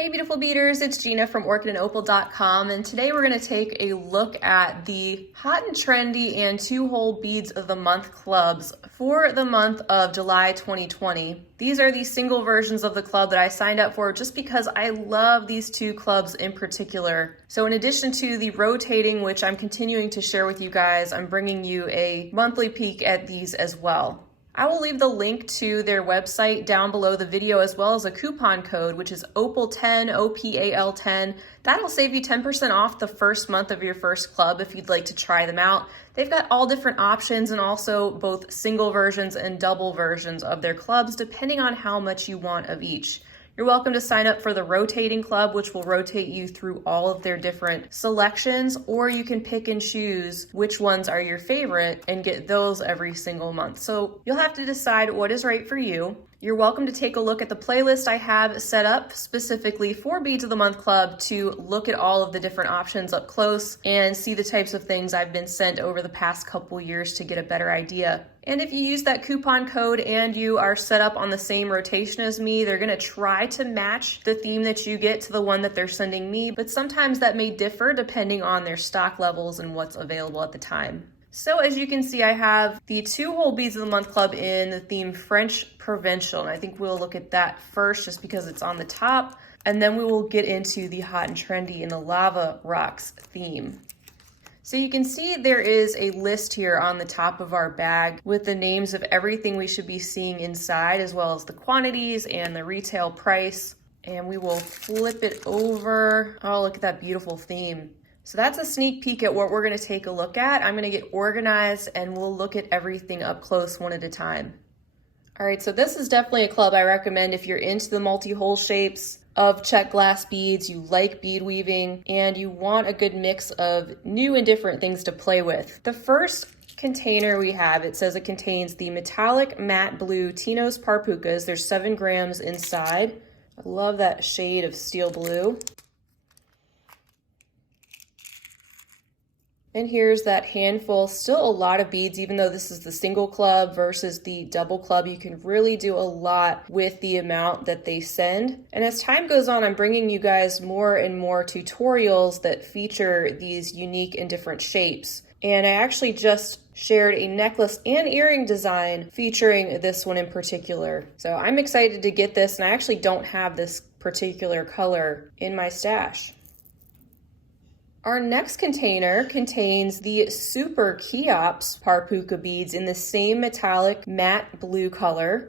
Hey beautiful beaders, it's Gina from orchidandopal.com, and today we're going to take a look at the hot and trendy and 2-hole beads of the month clubs for the month of July 2020. These are the single versions of the club that I signed up for just because I love these two clubs in particular. So in addition to the rotating, which I'm continuing to share with you guys, I'm bringing you a monthly peek at these as well. I will leave the link to their website down below the video, as well as a coupon code, which is OPAL10, OPAL10. That'll save you 10% off the first month of your first club if you'd like to try them out. They've got all different options and also both single versions and double versions of their clubs, depending on how much you want of each. You're welcome to sign up for the rotating club, which will rotate you through all of their different selections, or you can pick and choose which ones are your favorite and get those every single month. So you'll have to decide what is right for you. You're welcome to take a look at the playlist I have set up specifically for Beads of the Month Club to look at all of the different options up close and see the types of things I've been sent over the past couple years to get a better idea. And if you use that coupon code and you are set up on the same rotation as me, they're gonna try to match the theme that you get to the one that they're sending me, but sometimes that may differ depending on their stock levels and what's available at the time. So as you can see, I have the 2-hole Beads of the Month Club in the theme French Provincial, and I think we'll look at that first just because it's on the top, and then we will get into the hot and trendy in the Lava Rocks theme. So you can see there is a list here on the top of our bag with the names of everything we should be seeing inside, as well as the quantities and the retail price. And we will flip it over. Oh, look at that beautiful theme. So that's a sneak peek at what we're going to take a look at. I'm going to get organized and we'll look at everything up close one at a time. All right, so this is definitely a club I recommend if you're into the multi-hole shapes of check glass beads, you like bead weaving, and you want a good mix of new and different things to play with. The first container we have, it says it contains the metallic matte blue Tino's Parpucas. There's 7 grams inside. I love that shade of steel blue. And here's that handful, still a lot of beads, even though this is the single club versus the double club. You can really do a lot with the amount that they send. And as time goes on, I'm bringing you guys more and more tutorials that feature these unique and different shapes. And I actually just shared a necklace and earring design featuring this one in particular. So I'm excited to get this, and I actually don't have this particular color in my stash. Our next container contains the Super Cheops Parpuca beads in the same metallic matte blue color.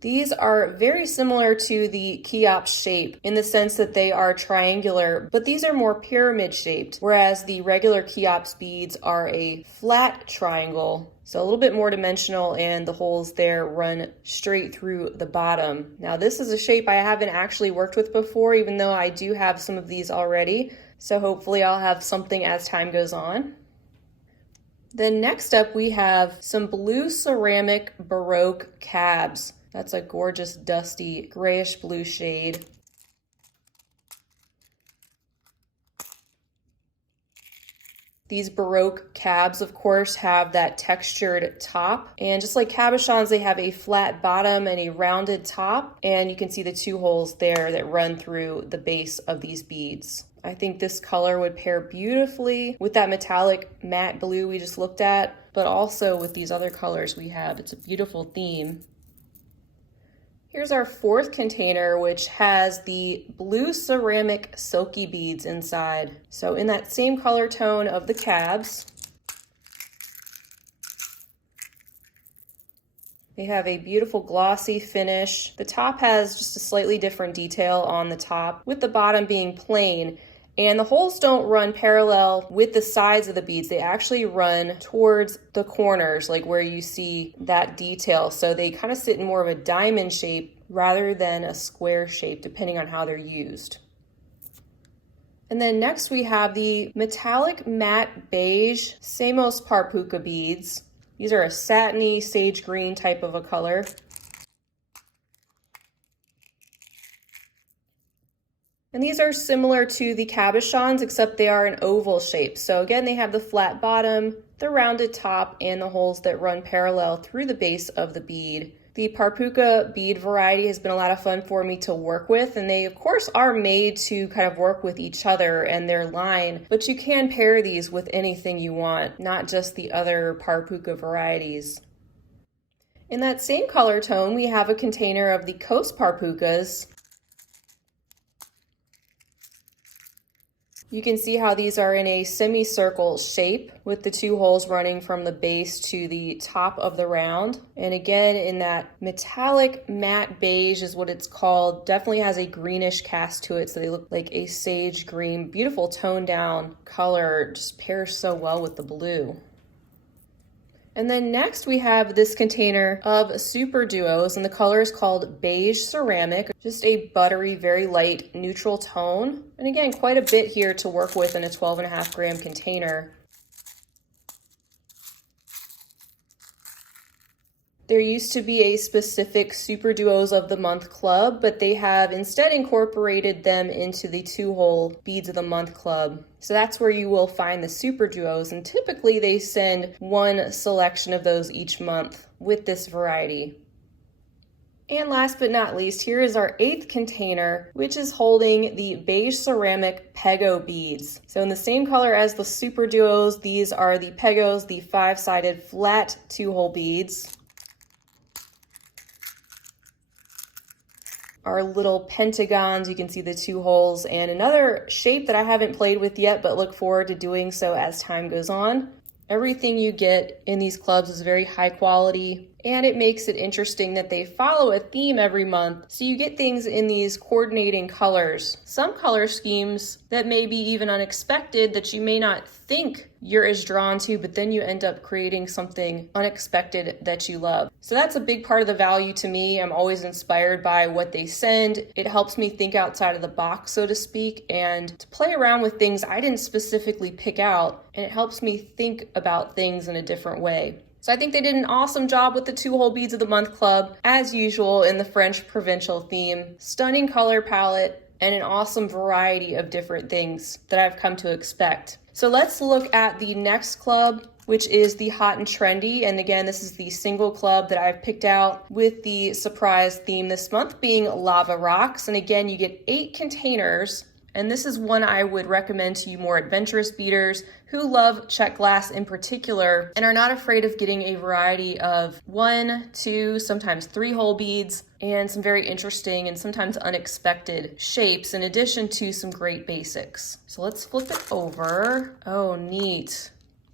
These are very similar to the Cheops shape in the sense that they are triangular, but these are more pyramid shaped, whereas the regular Cheops beads are a flat triangle. So a little bit more dimensional, and the holes there run straight through the bottom. Now this is a shape I haven't actually worked with before, even though I do have some of these already. So hopefully I'll have something as time goes on. Then next up we have some blue ceramic Baroque cabs. That's a gorgeous dusty grayish blue shade. These Baroque cabs, of course, have that textured top. And just like cabochons, they have a flat bottom and a rounded top. And you can see the 2 holes there that run through the base of these beads. I think this color would pair beautifully with that metallic matte blue we just looked at, but also with these other colors we have. It's a beautiful theme. Here's our 4th container, which has the blue ceramic silky beads inside. So in that same color tone of the cabs. They have a beautiful glossy finish. The top has just a slightly different detail on the top, with the bottom being plain. And the holes don't run parallel with the sides of the beads. They actually run towards the corners, like where you see that detail. So they kind of sit in more of a diamond shape rather than a square shape, depending on how they're used. And then next we have the metallic matte beige Samos Parpuca beads. These are a satiny sage green type of a color. And these are similar to the cabochons, except they are an oval shape. So again, they have the flat bottom, the rounded top, and the holes that run parallel through the base of the bead. The Parpuka bead variety has been a lot of fun for me to work with, and they of course are made to kind of work with each other and their line, but you can pair these with anything you want, not just the other Parpuka varieties. In that same color tone, we have a container of the Coast Parpukas. You can see how these are in a semicircle shape with the 2 holes running from the base to the top of the round. And again, in that metallic matte beige is what it's called. Definitely has a greenish cast to it, so they look like a sage green. Beautiful toned down color, just pairs so well with the blue. And then next we have this container of super duos, and the color is called beige ceramic, just a buttery, very light neutral tone. And again, quite a bit here to work with in a 12.5 gram container. There used to be a specific Super Duos of the Month club, but they have instead incorporated them into the 2-hole Beads of the Month club. So that's where you will find the Super Duos, and typically they send one selection of those each month with this variety. And last but not least, here is our 8th container, which is holding the beige ceramic Pego beads. So in the same color as the Super Duos, these are the Pegos, the 5-sided flat 2-hole beads. Our little pentagons, you can see the 2 holes, and another shape that I haven't played with yet, but look forward to doing so as time goes on. Everything you get in these clubs is very high quality, and it makes it interesting that they follow a theme every month. So you get things in these coordinating colors, some color schemes that may be even unexpected that you may not think you're as drawn to, but then you end up creating something unexpected that you love. So that's a big part of the value to me. I'm always inspired by what they send. It helps me think outside of the box, so to speak, and to play around with things I didn't specifically pick out, and it helps me think about things in a different way. So I think they did an awesome job with the 2-hole Beads of the Month club, as usual in the French provincial theme. Stunning color palette and an awesome variety of different things that I've come to expect. So let's look at the next club, which is the Hot and Trendy. And again, this is the single club that I've picked out with the surprise theme this month being lava rocks. And again, you get 8 containers. And this is one I would recommend to you more adventurous beaders who love check glass in particular and are not afraid of getting a variety of 1, 2, sometimes 3-hole beads and some very interesting and sometimes unexpected shapes in addition to some great basics. So let's flip it over. Oh, neat.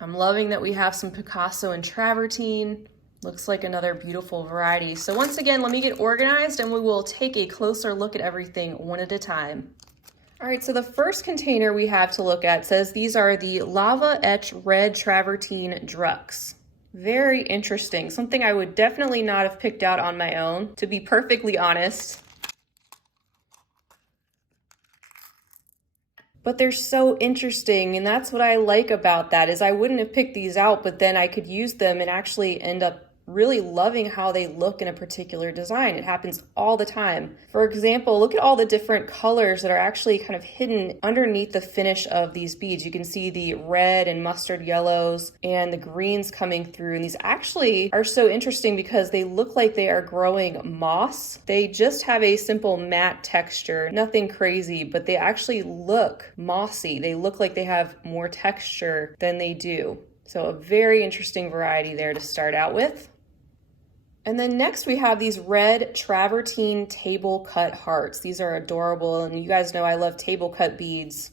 I'm loving that we have some Picasso and travertine. Looks like another beautiful variety. So once again, let me get organized and we will take a closer look at everything one at a time. All right, so the first container we have to look at says these are the Lava Etch Red Travertine Drux. Very interesting, something I would definitely not have picked out on my own, to be perfectly honest. But they're so interesting, and that's what I like about that, is I wouldn't have picked these out, but then I could use them and actually end up really loving how they look in a particular design. It happens all the time. For example, look at all the different colors that are actually kind of hidden underneath the finish of these beads. You can see the red and mustard yellows and the greens coming through. And these actually are so interesting because they look like they are growing moss. They just have a simple matte texture, nothing crazy, but they actually look mossy. They look like they have more texture than they do. So a very interesting variety there to start out with. And then next we have these red travertine table cut hearts. These are adorable, and you guys know I love table cut beads.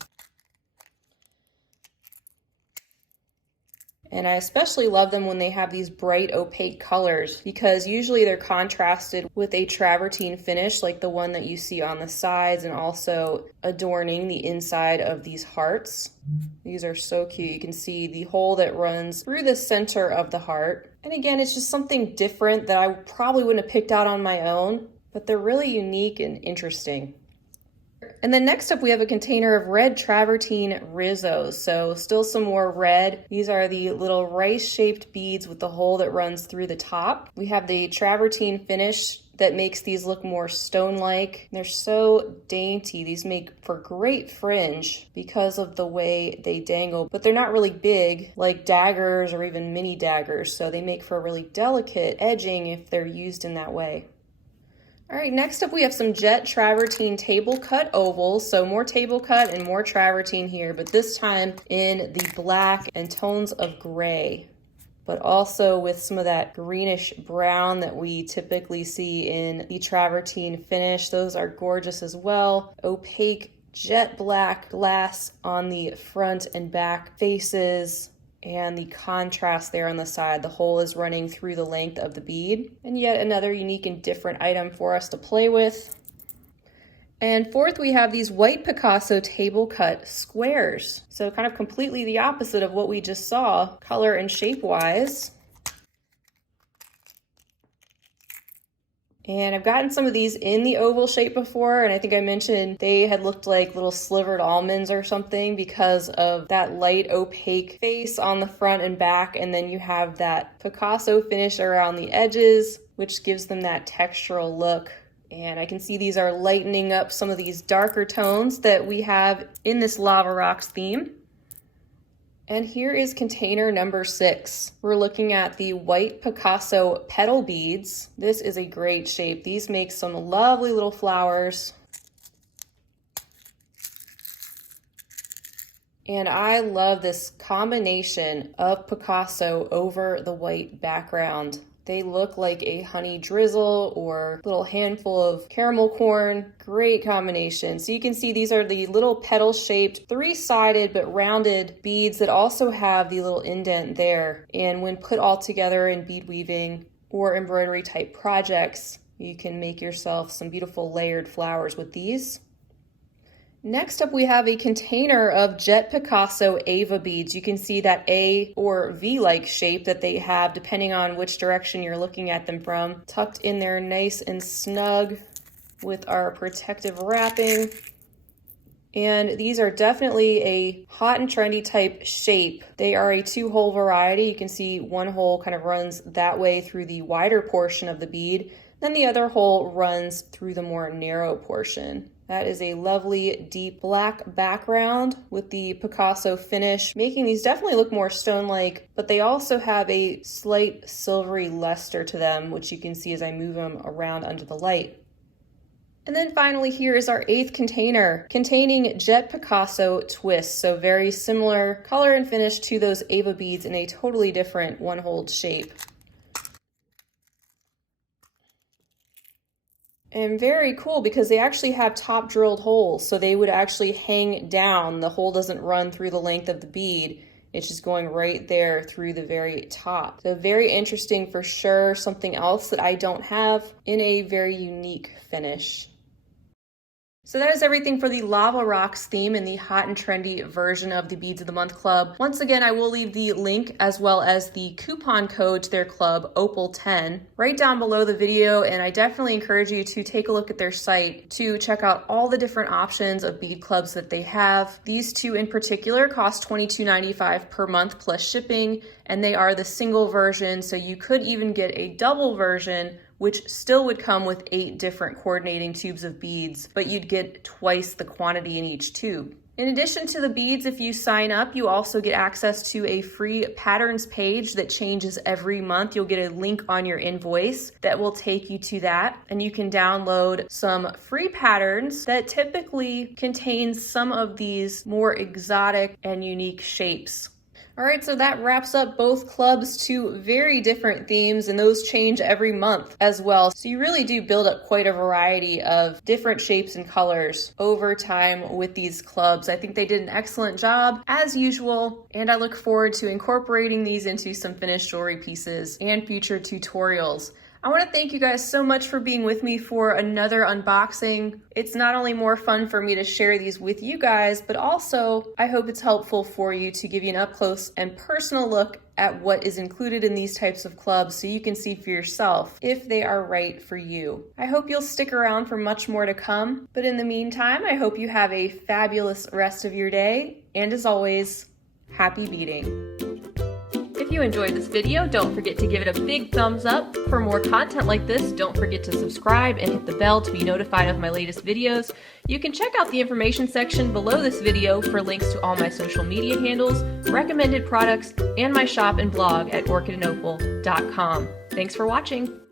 And I especially love them when they have these bright opaque colors because usually they're contrasted with a travertine finish like the one that you see on the sides and also adorning the inside of these hearts. These are so cute. You can see the hole that runs through the center of the heart. And again, it's just something different that I probably wouldn't have picked out on my own, but they're really unique and interesting. And then next up we have a container of red travertine Rizzos. So still some more red. These are the little rice-shaped beads with the hole that runs through the top. We have the travertine finish that makes these look more stone-like. They're so dainty. These make for great fringe because of the way they dangle, but they're not really big like daggers or even mini daggers, so they make for really delicate edging if they're used in that way. All right, next up we have some jet travertine table cut ovals. So more table cut and more travertine here, but this time in the black and tones of gray, but also with some of that greenish brown that we typically see in the travertine finish. Those are gorgeous as well. Opaque jet black glass on the front and back faces, and the contrast there on the side. The hole is running through the length of the bead. And yet another unique and different item for us to play with. And fourth, we have these white Picasso table cut squares. So kind of completely the opposite of what we just saw, color and shape wise. And I've gotten some of these in the oval shape before, and I think I mentioned they had looked like little slivered almonds or something because of that light opaque face on the front and back, and then you have that Picasso finish around the edges, which gives them that textural look. And I can see these are lightening up some of these darker tones that we have in this Lava Rocks theme. And here is container number 6. We're looking at the white Picasso petal beads. This is a great shape. These make some lovely little flowers. And I love this combination of Picasso over the white background. They look like a honey drizzle or little handful of caramel corn. Great combination. So you can see these are the little petal shaped, 3-sided but rounded beads that also have the little indent there. And when put all together in bead weaving or embroidery type projects, you can make yourself some beautiful layered flowers with these. Next up, we have a container of Jet Picasso Ava beads. You can see that A or V-like shape that they have depending on which direction you're looking at them from. Tucked in there nice and snug with our protective wrapping. And these are definitely a hot and trendy type shape. They are a 2-hole variety. You can see one hole kind of runs that way through the wider portion of the bead, then the other hole runs through the more narrow portion. That is a lovely deep black background with the Picasso finish, making these definitely look more stone-like, but they also have a slight silvery luster to them, which you can see as I move them around under the light. And then finally here is our 8th container containing Jet Picasso twists. So very similar color and finish to those Ava beads in a totally different 1-hole shape. And very cool because they actually have top drilled holes, so they would actually hang down. The hole doesn't run through the length of the bead. It's just going right there through the very top. So very interesting for sure. Something else that I don't have in a very unique finish. So that is everything for the Lava Rocks theme in the hot and trendy version of the Beads of the Month Club. Once again, I will leave the link as well as the coupon code to their club, Opal10, right down below the video, and I definitely encourage you to take a look at their site to check out all the different options of bead clubs that they have. These two in particular cost $22.95 per month plus shipping, and they are the single version, so you could even get a double version which still would come with 8 different coordinating tubes of beads, but you'd get twice the quantity in each tube. In addition to the beads, if you sign up, you also get access to a free patterns page that changes every month. You'll get a link on your invoice that will take you to that, and you can download some free patterns that typically contain some of these more exotic and unique shapes. All right, so that wraps up both clubs to very different themes, and those change every month as well. So you really do build up quite a variety of different shapes and colors over time with these clubs. I think they did an excellent job as usual, and I look forward to incorporating these into some finished jewelry pieces and future tutorials. I want to thank you guys so much for being with me for another unboxing. It's not only more fun for me to share these with you guys, but also I hope it's helpful for you to give you an up-close and personal look at what is included in these types of clubs so you can see for yourself if they are right for you. I hope you'll stick around for much more to come, but in the meantime, I hope you have a fabulous rest of your day, and as always, happy beading. If you enjoyed this video, don't forget to give it a big thumbs up. For more content like this, don't forget to subscribe and hit the bell to be notified of my latest videos. You can check out the information section below this video for links to all my social media handles, recommended products, and my shop and blog at orchidandopal.com. Thanks for watching.